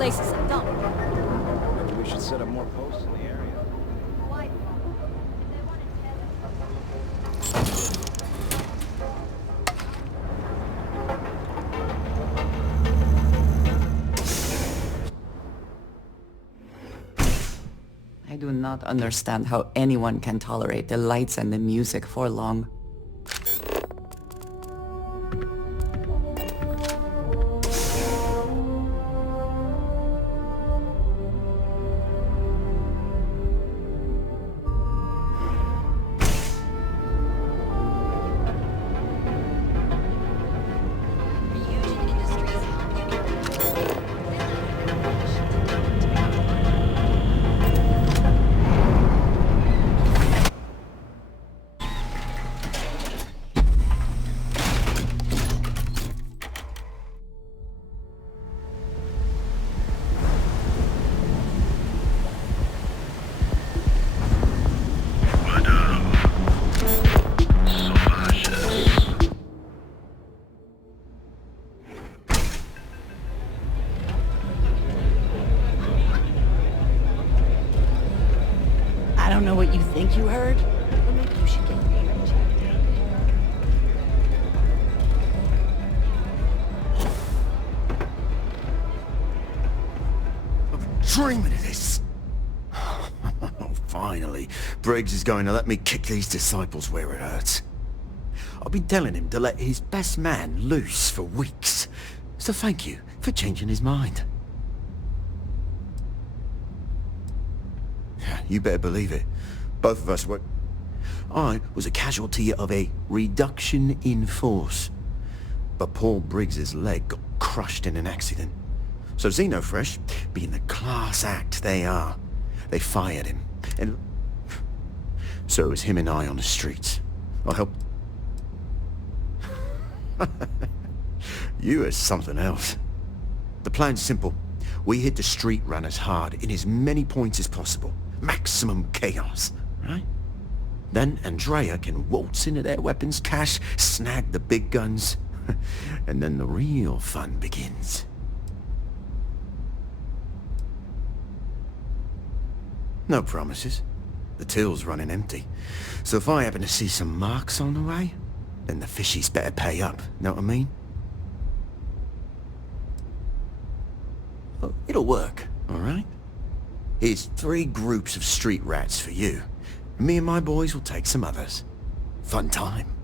places I don't. Maybe we should set up more posts in the area. Why? If they want I do not understand how anyone can tolerate the lights and the music for long. I don't know what you think you heard, but maybe you should get your hearing checked. I'm dreaming of this. Finally, Briggs is going to let me kick these disciples where it hurts. I've been telling him to let his best man loose for weeks. So thank you for changing his mind. You better believe it. Both of us were... I was a casualty of a reduction in force. But Paul Briggs's leg got crushed in an accident. So Xenofresh, being the class act they are, they fired him. And so it was him and I on the streets. I helped... You are something else. The plan's simple. We hit the street runners hard in as many points as possible. Maximum chaos, right? Then Andrea can waltz into their weapons cache, snag the big guns, and then the real fun begins. No promises. The till's running empty. So if I happen to see some marks on the way, then the fishies better pay up, know what I mean? Oh, it'll work, all right? Here's 3 groups of street rats for you. Me and my boys will take some others. Fun time.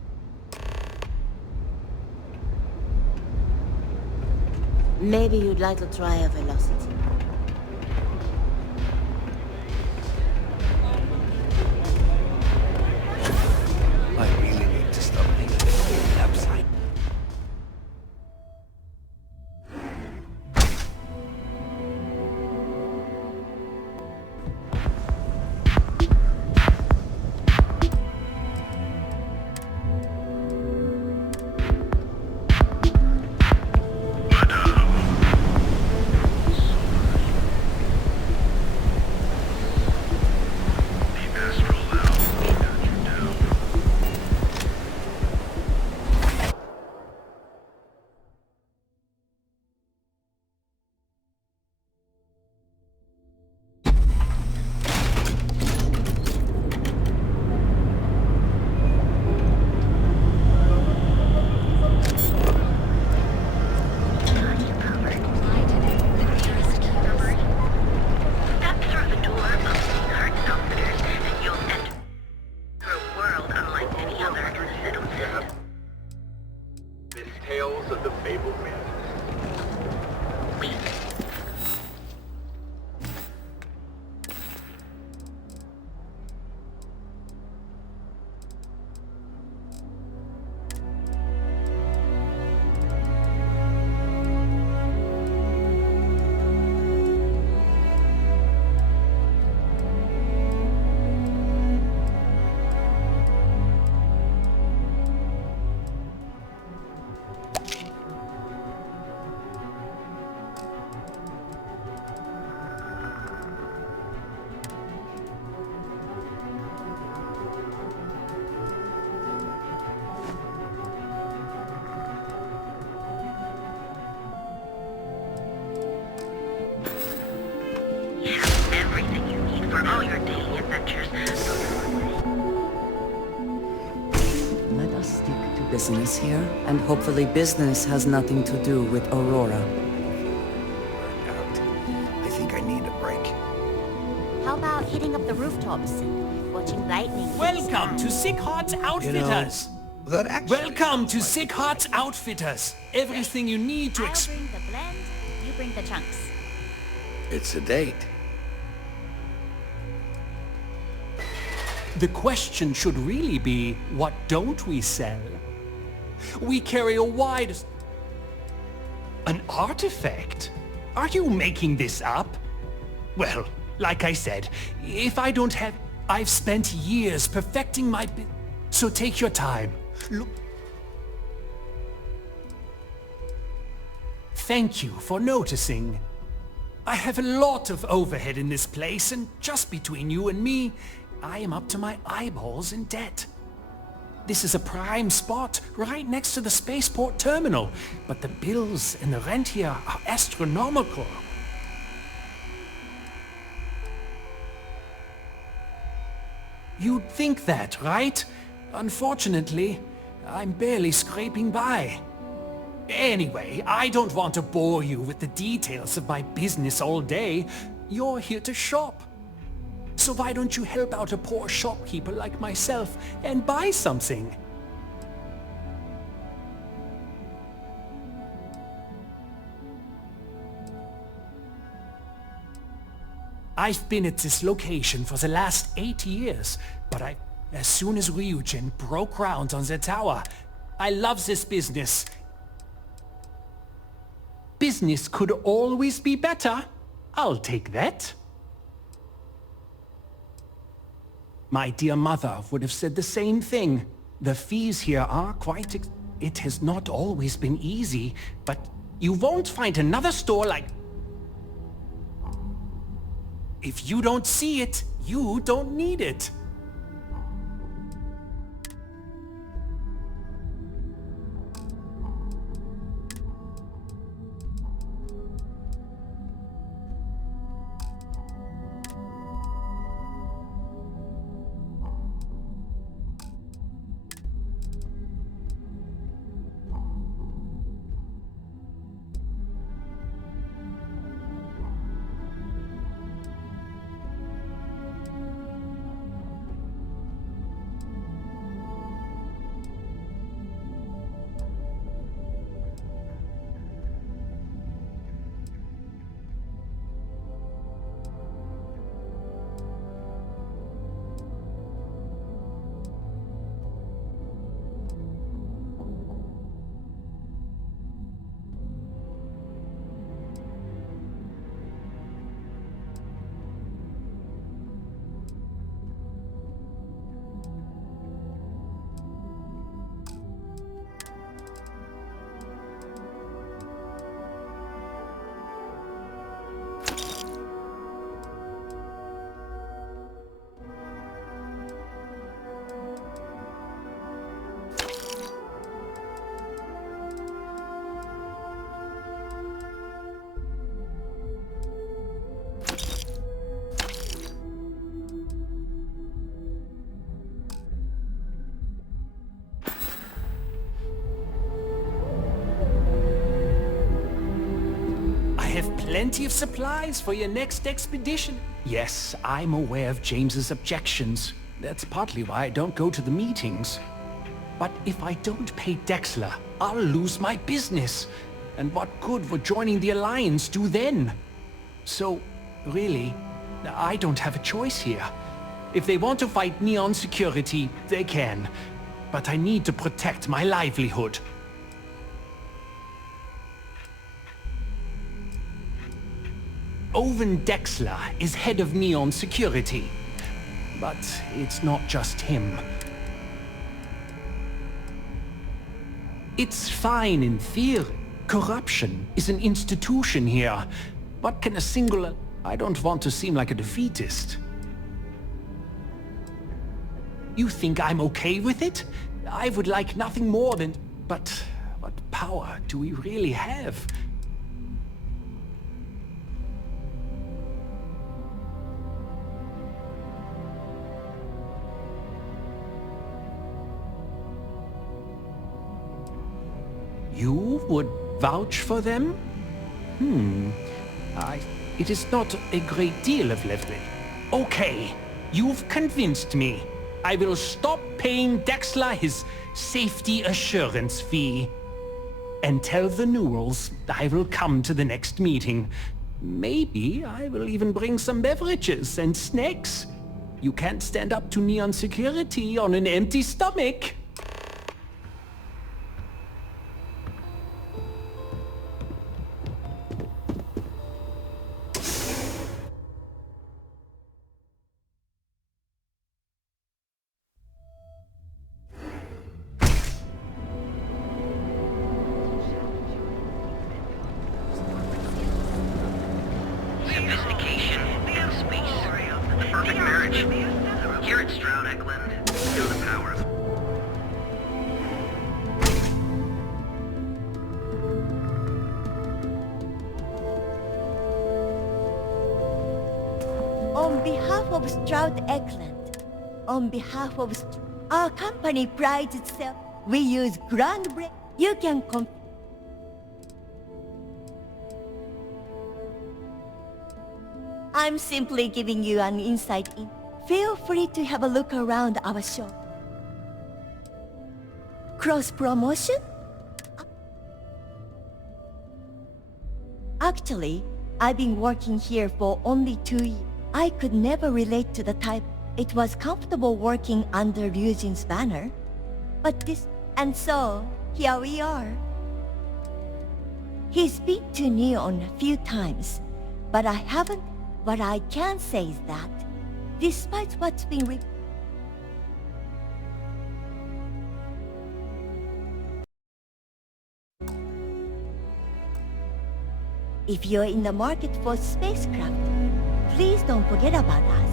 Maybe you'd like to try a velocity. I really need to stop thinking upside. Tales of the Fabled Man. business here, and hopefully business has nothing to do with Aurora. Out. I think I need a break. How about hitting up the rooftops and watching lightning? hit the Welcome to sky? Sick Hearts Outfitters. That actually Welcome to sounds Sick like Hearts Outfitters. Everything you need to I'll bring the blend, you bring the chunks. It's a date. The question should really be, what don't we sell? We carry a wide... An artifact? Are you making this up? Well, like I said, if I don't have... I've spent years perfecting my... So take your time. Look... Thank you for noticing. I have a lot of overhead in this place, and just between you and me, I am up to my eyeballs in debt. This is a prime spot right next to the spaceport terminal, but the bills and the rent here are astronomical. You'd think that, right? Unfortunately, I'm barely scraping by. Anyway, I don't want to bore you with the details of my business all day. You're here to shop. So why don't you help out a poor shopkeeper like myself and buy something? I've been at this location for the last 8 years, but as soon as Ryujin broke ground on the tower, I love this business. Business could always be better. I'll take that. My dear mother would have said the same thing. The fees here are quite... It has not always been easy, but you won't find another store like... If you don't see it, you don't need it. Plenty of supplies for your next expedition. Yes, I'm aware of James's objections. That's partly why I don't go to the meetings. But if I don't pay Dexler, I'll lose my business. And what good would joining the Alliance do then? So, really, I don't have a choice here. If they want to fight Neon Security, they can. But I need to protect my livelihood. Owen Dexler is head of Neon Security. But it's not just him. It's fine in theory. Corruption is an institution here. What can a single... I don't want to seem like a defeatist. You think I'm okay with it? I would like nothing more than... But what power do we really have? You would vouch for them? It is not a great deal of leverage. Okay, you've convinced me. I will stop paying Dexler his safety assurance fee. And tell the Newells I will come to the next meeting. Maybe I will even bring some beverages and snacks. You can't stand up to Neon security on an empty stomach. Sophistication and space. The perfect marriage. Here at Stroud Eklund, feel the power of On behalf of Stroud Eklund, on behalf of our company prides itself, we use groundbreaking. You can I'm simply giving you an insight in. Feel free to have a look around our show. Cross-promotion? Actually, I've been working here for only 2 years. I could never relate to the type. It was comfortable working under Ryujin's banner. But this... And so, here we are. He's been to Neon a few times, but I haven't... What I can say is that, despite what's been if you're in the market for spacecraft, please don't forget about us.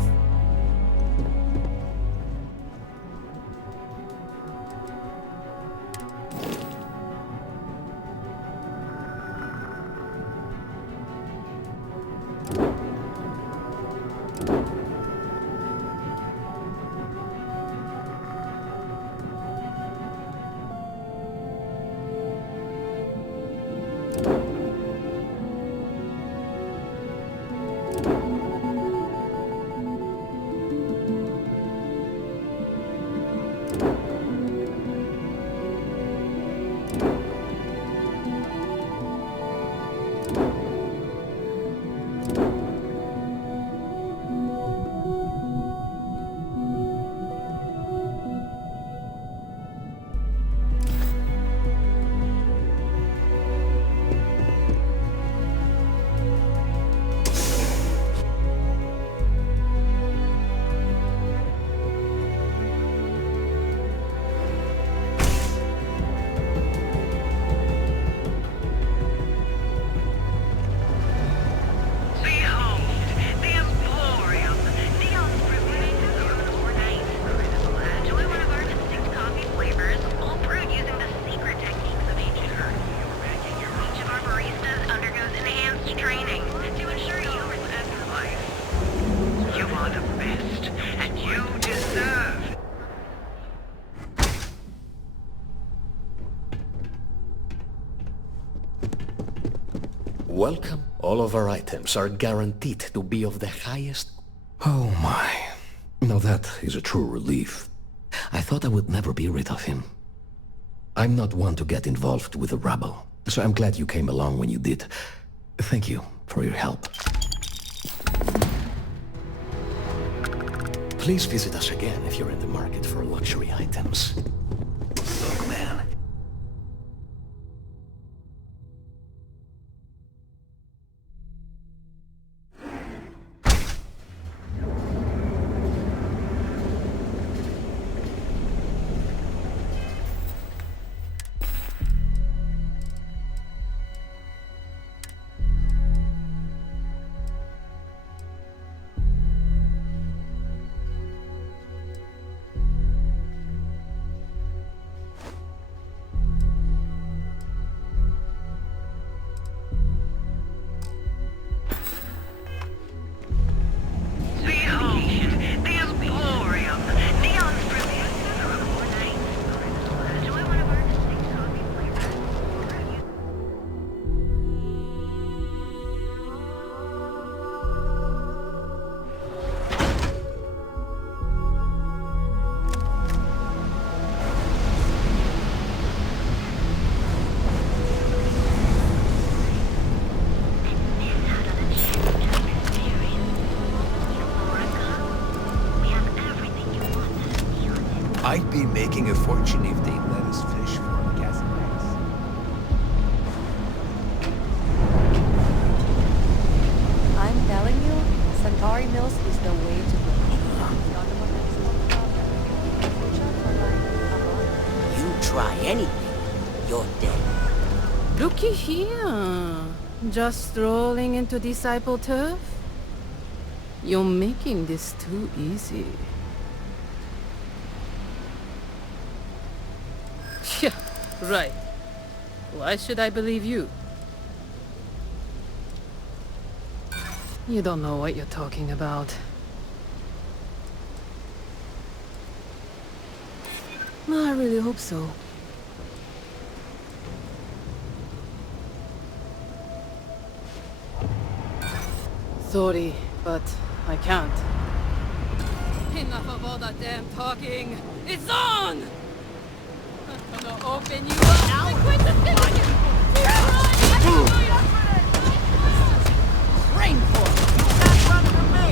Welcome. All of our items are guaranteed to be of the highest... Oh my. Now that is a true relief. I thought I would never be rid of him. I'm not one to get involved with the rabble, so I'm glad you came along when you did. Thank you for your help. Please visit us again if you're in the market for luxury items. Look, man. a fortune if they let us fish for Cazamex. I'm telling you, Centauri Mills is the way to go. You try anything, you're dead. Looky here. Just strolling into Disciple Turf? You're making this too easy. Yeah, right. Why should I believe you? You don't know what you're talking about. I really hope so. Sorry, but I can't. Enough of all that damn talking! It's on! I'm gonna open you up! Now quit the Rainforest, you can't run from me!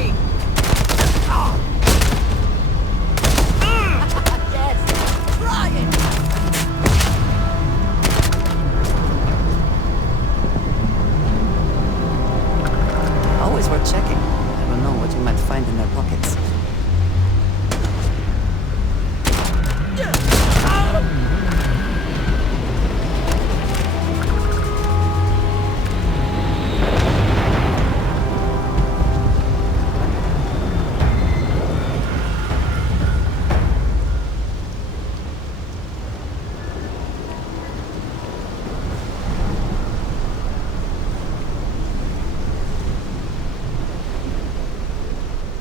Yes, try it! Always worth checking. I don't know what you might find in their pockets.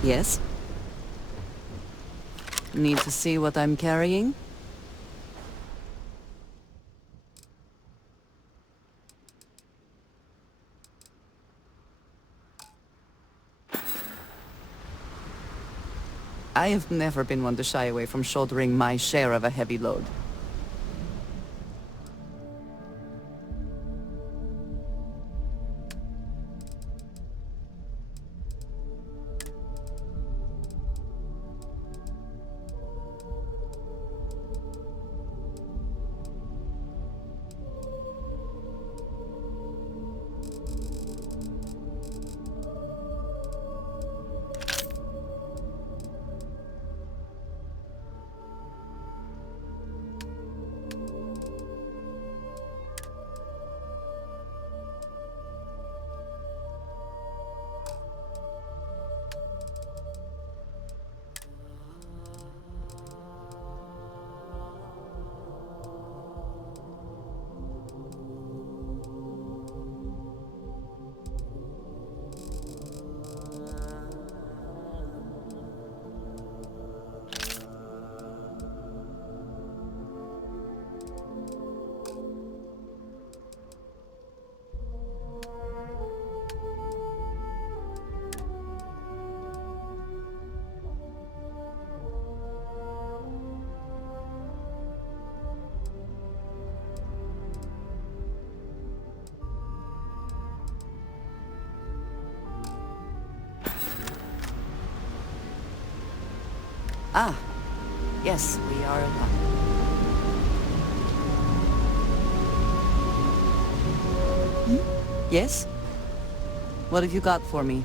Yes? Need to see what I'm carrying? I have never been one to shy away from shouldering my share of a heavy load. Ah, yes, we are alive. Yes? What have you got for me?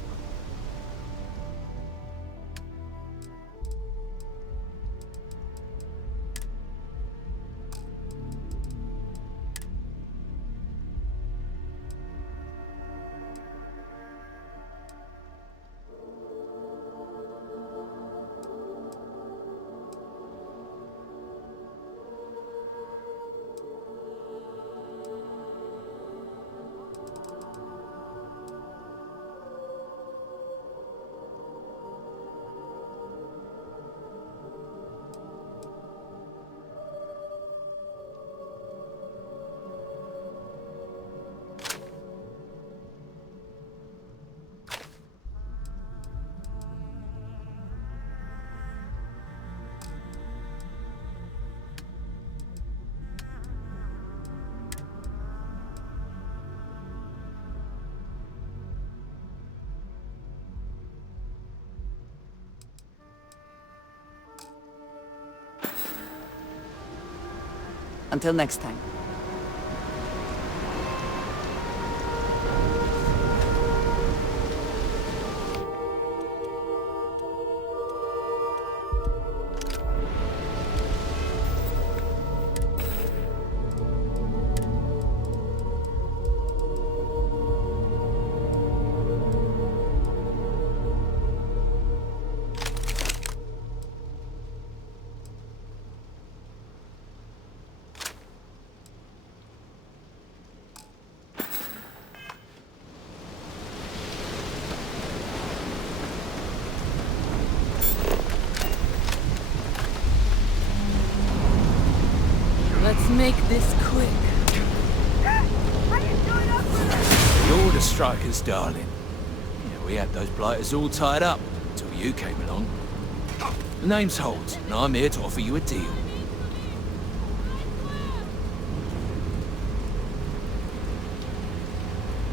Until next time. Let's make this quick. You're the strikers, darling. Yeah, we had those blighters all tied up until you came along. The name's Holt, and I'm here to offer you a deal.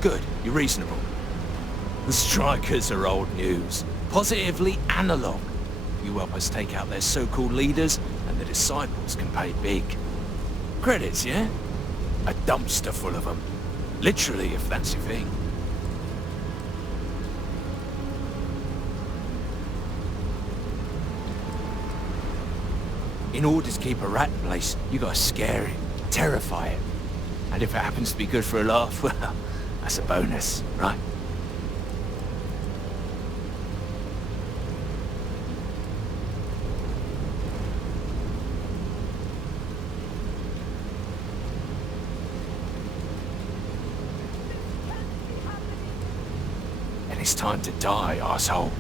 Good, you're reasonable. The strikers are old news. Positively analog. You help us take out their so-called leaders, and the disciples can pay big. Credits, yeah? A dumpster full of them. Literally, if that's your thing. In order to keep a rat in place, you gotta scare it, terrify it. And if it happens to be good for a laugh, well, that's a bonus, right? And it's time to die, arsehole.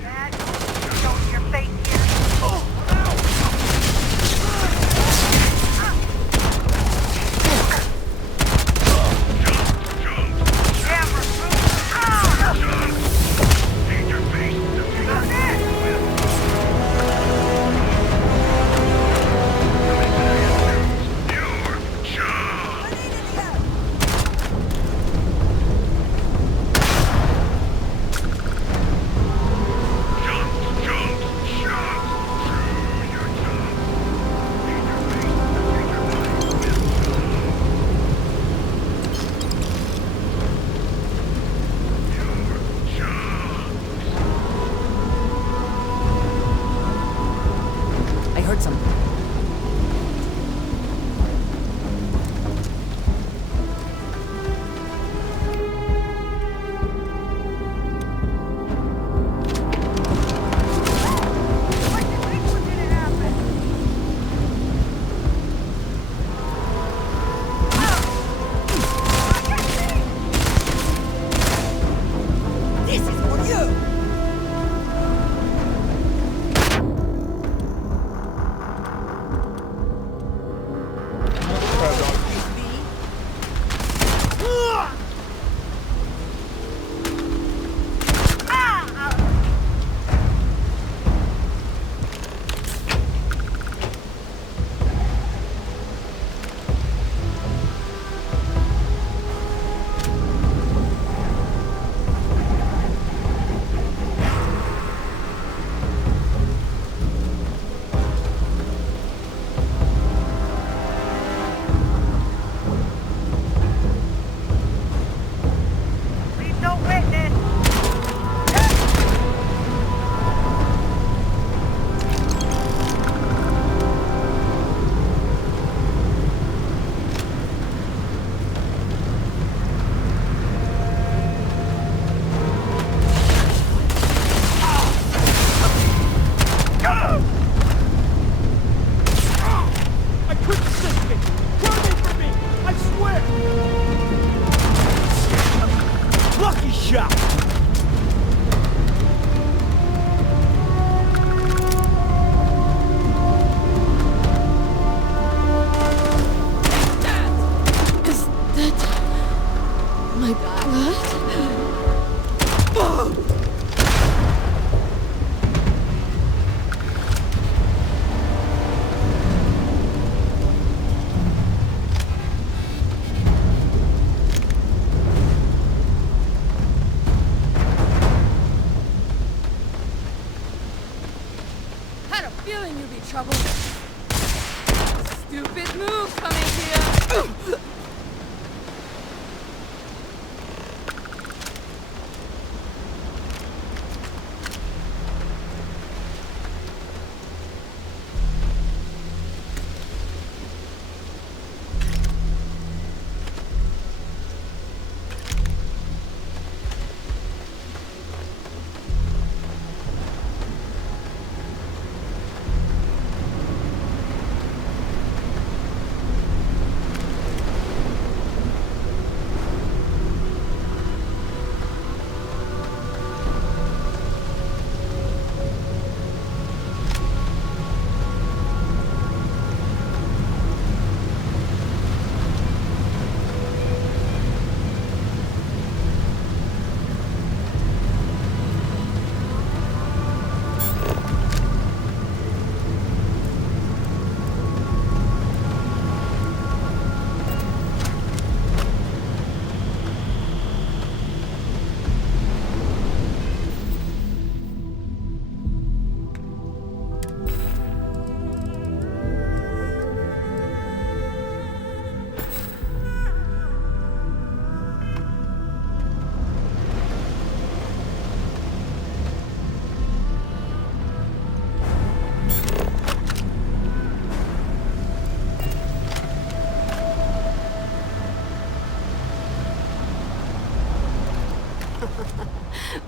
Dad, show your face here. I heard something. This is for you! Leave no witness! I couldn't save it! Turn it for me! I swear! Lucky shot! Is that my blood? Had a feeling you'd be trouble. Stupid move!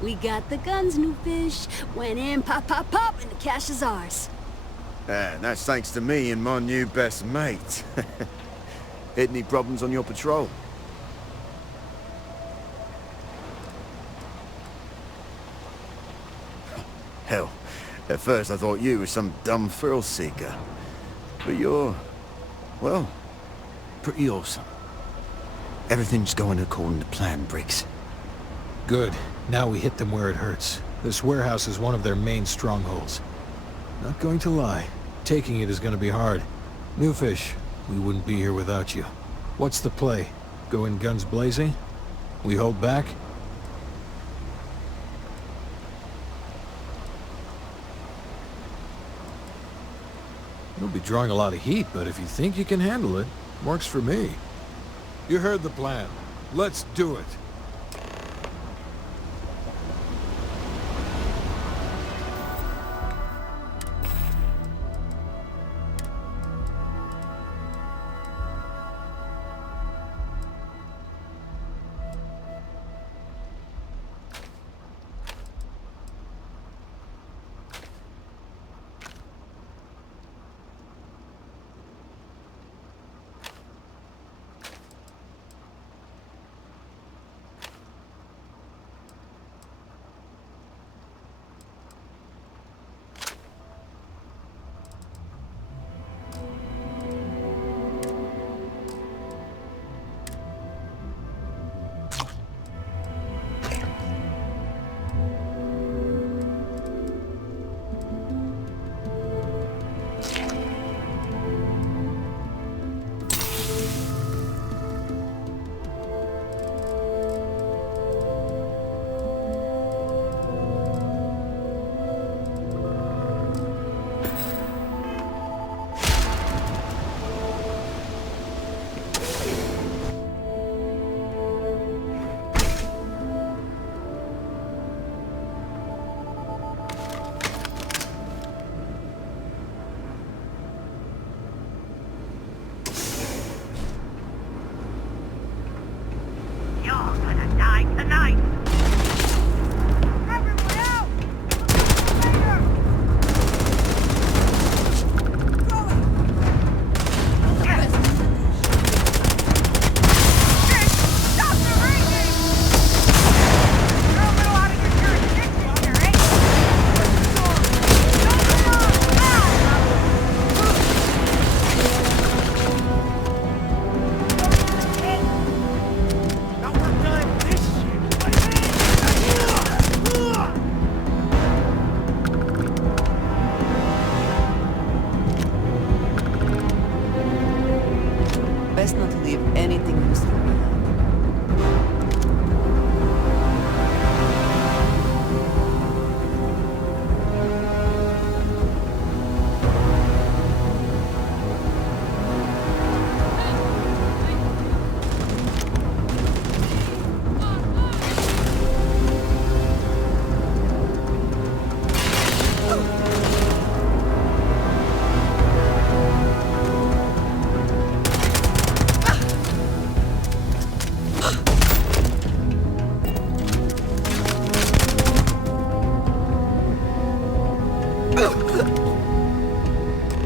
We got the guns, new fish. Went in, pop, pop, pop, and the cash is ours. And that's thanks to me and my new best mate. Hit any problems on your patrol? Hell, at first I thought you were some dumb thrill seeker. But you're, well, pretty awesome. Everything's going according to plan, Briggs. Good. Now we hit them where it hurts. This warehouse is one of their main strongholds. Not going to lie. Taking it is going to be hard. New fish, we wouldn't be here without you. What's the play? Go in guns blazing? We hold back? You'll be drawing a lot of heat, but if you think you can handle it, works for me. You heard the plan. Let's do it. Best not to leave anything useful behind.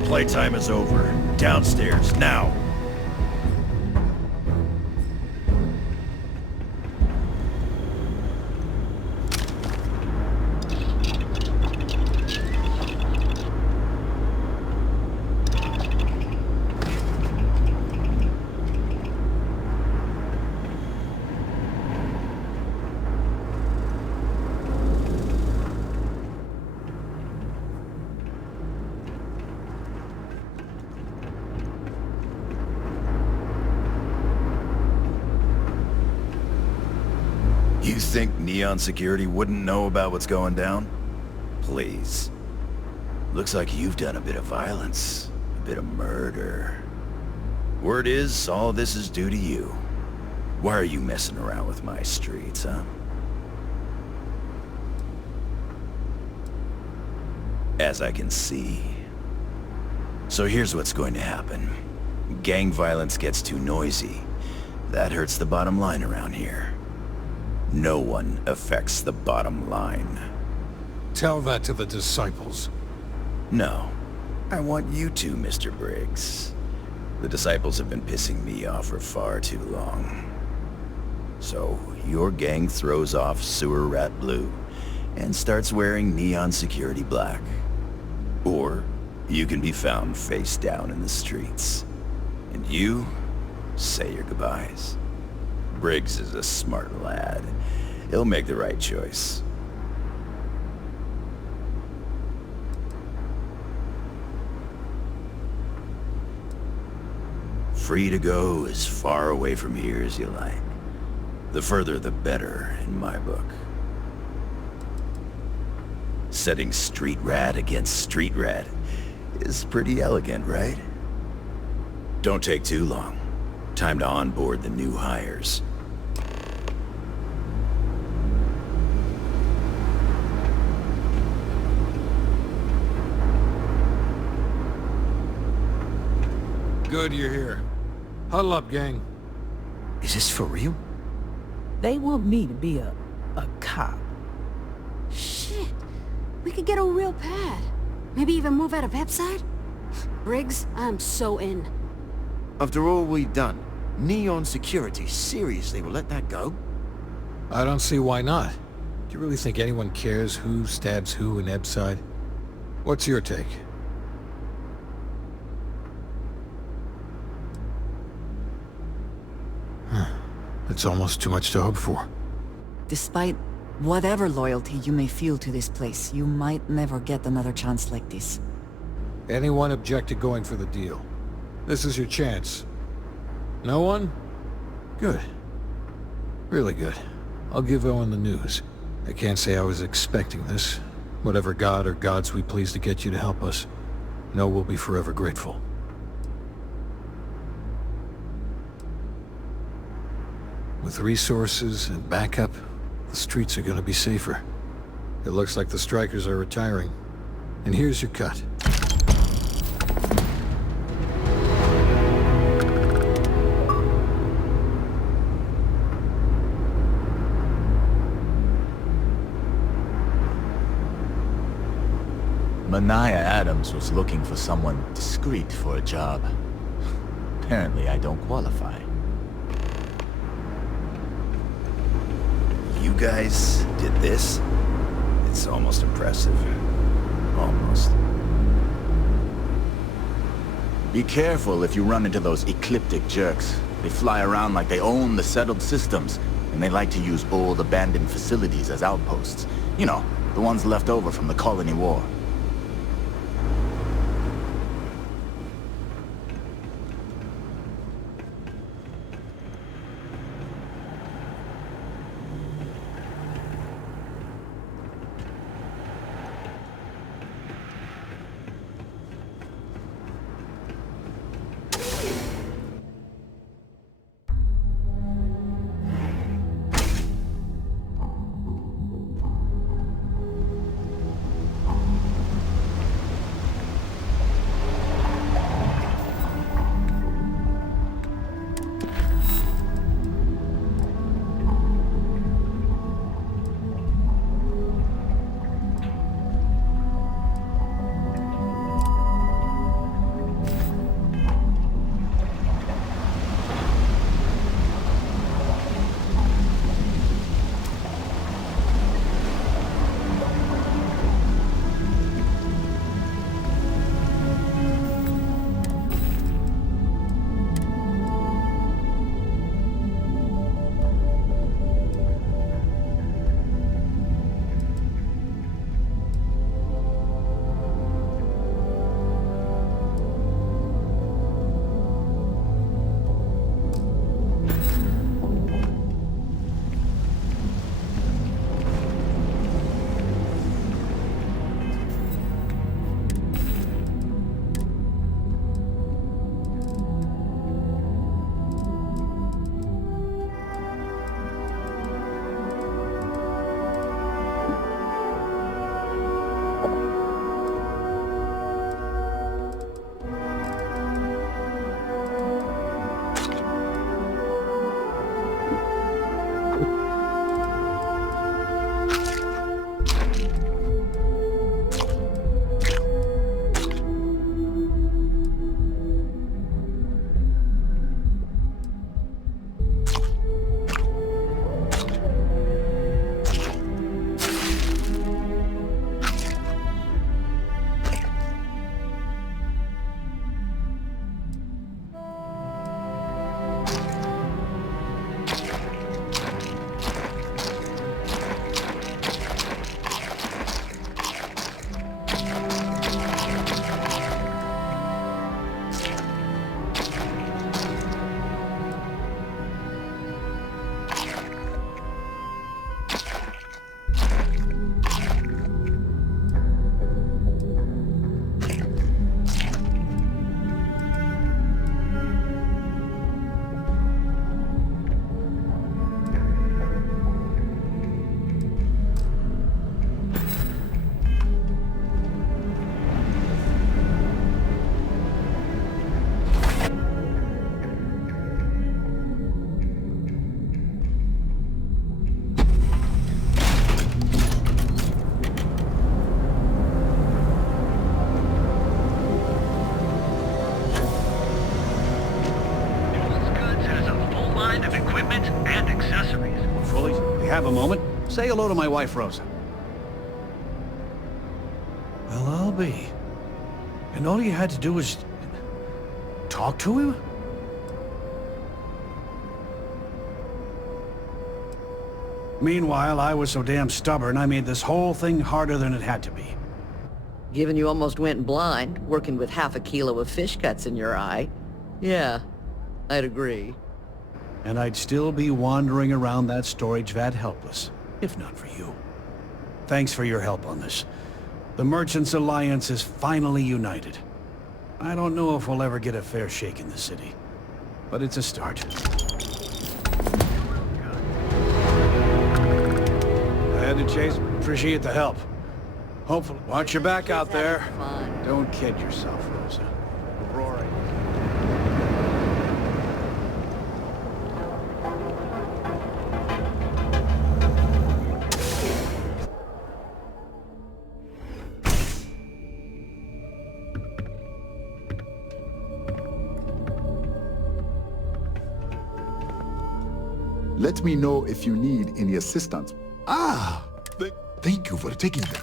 Playtime is over. Downstairs, now! You think Neon Security wouldn't know about what's going down? Please. Looks like you've done a bit of violence. A bit of murder. Word is, all this is due to you. Why are you messing around with my streets, huh? As I can see. So here's what's going to happen. Gang violence gets too noisy. That hurts the bottom line around here. No one affects the bottom line. Tell that to the disciples. No. I want you to, Mr. Briggs. The disciples have been pissing me off for far too long. So, your gang throws off sewer rat blue and starts wearing neon security black. Or, you can be found face down in the streets. And you say your goodbyes. Briggs is a smart lad. He'll make the right choice. Free to go as far away from here as you like. The further the better, in my book. Setting street rat against street rat is pretty elegant, right? Don't take too long. Time to onboard the new hires. Good you're here. Huddle up, gang. Is this for real? They want me to be a cop. Shit. We could get a real pad. Maybe even move out of Epside? Briggs, I'm so in. After all we've done, Neon Security seriously will let that go? I don't see why not. Do you really think anyone cares who stabs who in Epside? What's your take? It's almost too much to hope for. Despite whatever loyalty you may feel to this place, you might never get another chance like this. Anyone object to going for the deal? This is your chance. No one? Good. Really good. I'll give Owen the news. I can't say I was expecting this. Whatever god or gods we please to get you to help us, know we'll be forever grateful. With resources and backup, the streets are gonna be safer. It looks like the strikers are retiring. And here's your cut. Mania Adams was looking for someone discreet for a job. Apparently I don't qualify. You guys did this? It's almost impressive. Almost. Be careful if you run into those ecliptic jerks. They fly around like they own the settled systems, and they like to use old abandoned facilities as outposts. You know, the ones left over from the Colony War. equipment and accessories. Fully, if you have a moment, say hello to my wife, Rosa. Well, I'll be. And all you had to do was... talk to him? Meanwhile, I was so damn stubborn, I made this whole thing harder than it had to be. Given you almost went blind, working with half a kilo of fish cuts in your eye. Yeah, I'd agree. And I'd still be wandering around that storage vat helpless, if not for you. Thanks for your help on this. The Merchants Alliance is finally united. I don't know if we'll ever get a fair shake in the city, but it's a start. I had to chase. Appreciate the help. Hopefully, watch your back out there. Don't kid yourself, Rosa. Roaring. Let me know if you need any assistance. Ah! Thank you for taking them.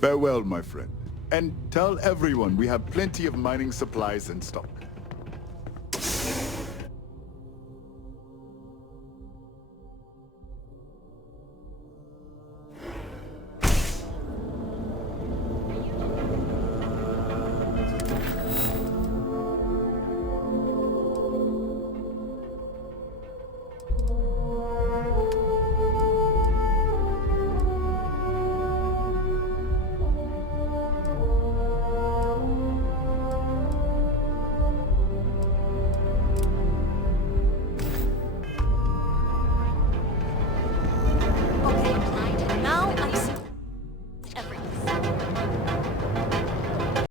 Farewell, my friend. And tell everyone we have plenty of mining supplies in stock.